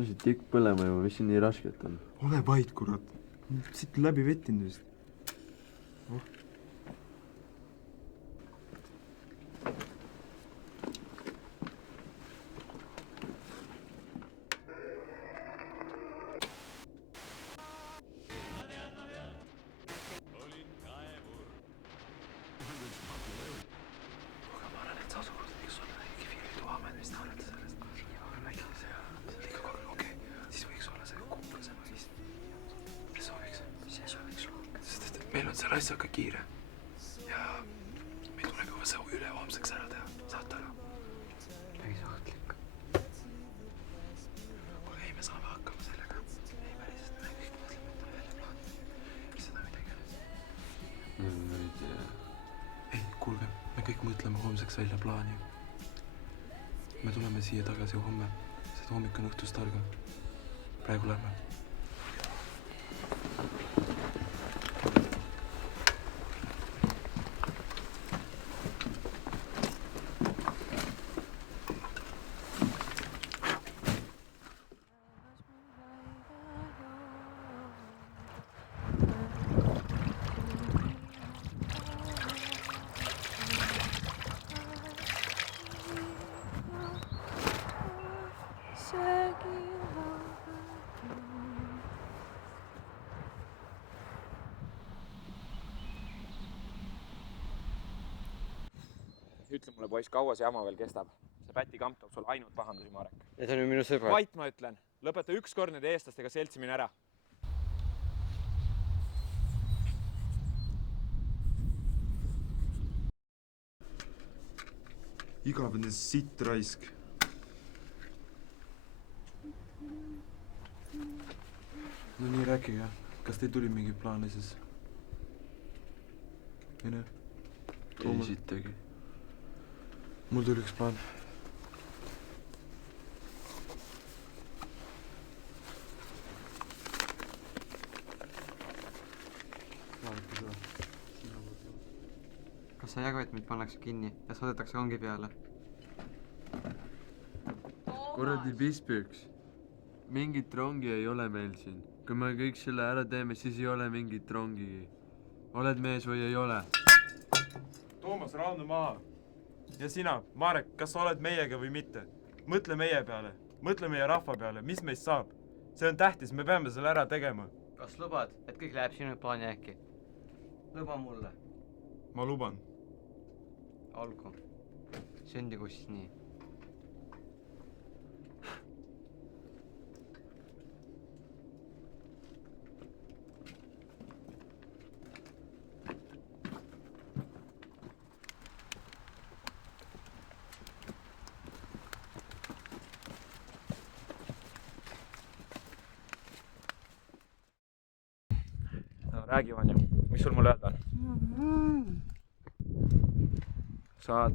pane see tikk põlema juba, mis siin nii rasket on? Ole vait, kurat. Siit on läbi vettinud vist. Meil on seal asjaga kiire ja meil tuleb juba see üle homseks ära teha, saate ära? Päris ohtlik. Kuule, ei, me saame hakkama sellega. Ei, päriselt, me kõik mõtleme, et on jälle plaan. Seda midagi on. Ma ei tea. Ei, kuulge, me kõik mõtleme homseks välja plaani. Me tuleme siia tagasi homme, sest hommik on õhtust targa. Praegu lähme. Ütle mulle, poiss, kaua see jama veel kestab? See pätikamp toob sul ainult pahandusi, Marek. Need on ju minu sõbrad. Vait, ma ütlen. Lõpeta ükskord need eestlastega seltsimine ära. Igavene sitt raisk. No nii, rääkige. Kas teil tuli mingi plaane siis? Mine. Ei sittagi. Mul tuli üks plaan. Kas sa jagavetmeid pannakse kinni ja saadetakse rongi peale? Kuradi pispüks. Mingit rongi ei ole meil siin. Kui me kõik selle ära teeme, siis ei ole mingit rongigi. Oled mees või ei ole? Toomas, raamne maha. Ja sina, Marek, kas sa oled meiega või mitte? Mõtle meie peale. Mõtle meie rahva peale. Mis meist saab? See on tähtis, me peame selle ära tegema. Kas lubad, et kõik läheb sinu plaani äkki? Luba mulle. Ma luban. Olgu. Sündigu siis nii. Räägi, Vanja. Mis sul mulle öelda on?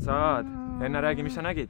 Saad. Enne räägi, mis sa nägid.